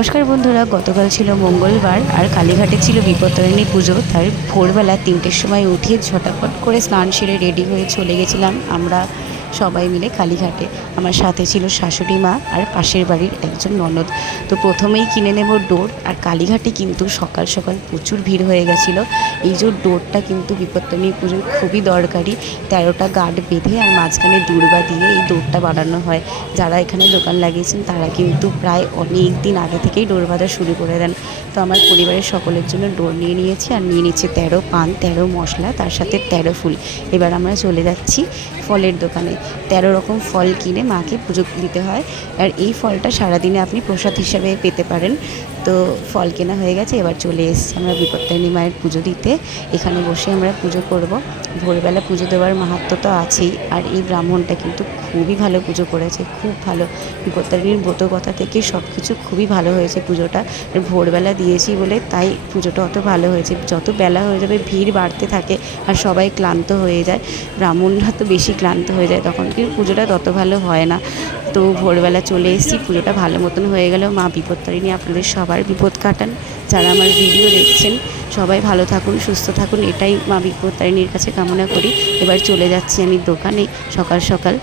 নমস্কার বন্ধুরা, গতকাল ছিল মঙ্গলবার আর কালীঘাটে ছিল বিপত্তারিণী পুজো। তাই ভোরবেলা 3টের সময় উঠে ঝটাপট করে স্নান সেরে রেডি হয়ে চলে গেছিলাম আমরা সবাই মিলে কালীঘাটে। আমার সাথে ছিল শাশুড়ি মা আর পাশের বাড়ির একজন ননদ। তো প্রথমেই কিনে নেব ডোর। আর কালীঘাটে কিন্তু সকাল সকাল প্রচুর ভিড় হয়ে গেছিলো। এই যে ডোরটা কিন্তু বিপত্তারিণী পুজোর খুবই দরকারি। 13টা গাঁট বেঁধে আর মাঝখানে দূর্বা দিয়ে এই ডোরটা বানানো হয়। যারা এখানে দোকান লাগিয়েছেন তারা কিন্তু প্রায় অনেক দিন আগে থেকেই ডোর বাঁধা শুরু করে দেন। তো আমার পরিবারের সকলের জন্য ডোর নিয়ে নিয়েছি, আর নিয়ে নিচ্ছে 13 পান, 13 মশলা, তার সাথে 13 ফুল। এবার আমরা চলে যাচ্ছি ফলের দোকানে। 13 রকম ফল কিনে মাকে পুজো দিতে হয়, আর এই ফলটা সারাদিনে আপনি প্রসাদ হিসাবে পেতে পারেন। তো ফল কেনা হয়ে গেছে, এবার চলে এসেছি আমরা বিপত্তারিণী মায়ের পুজো দিতে। এখানে বসে আমরা পুজো করব। ভোরবেলা পুজো দেওয়ার মাহাত্ম্য তো আছেই, আর এই ব্রাহ্মণটা কিন্তু খুবই ভালো পুজো করেছে, খুব ভালো। বিপত্তারিণীর ব্রতকথা থেকে সব কিছু খুবই ভালো হয়েছে পুজোটা। আর ভোরবেলা দিয়েছি বলে তাই পুজোটা অত ভালো হয়েছে। যত বেলা হয়ে যাবে ভিড় বাড়তে থাকে আর সবাই ক্লান্ত হয়ে যায়, ব্রাহ্মণরা তো বেশি ক্লান্ত হয়ে যায়, তখন কিন্তু পুজোটা তত ভালো হয় না। তো ভোরবেলা চলে এসেছি, পুজোটা ভালো মতন হয়ে গেল। মা বিপত্তারিণী আপনাদের সবার বিপদ কাটান। যারা আমার ভিডিও দেখছেন সবাই ভালো থাকুন, সুস্থ থাকুন, এটাই মা বিপত্তারিণীর কাছে কামনা করি। এবার চলে যাচ্ছি আমি দোকানে সকাল সকাল।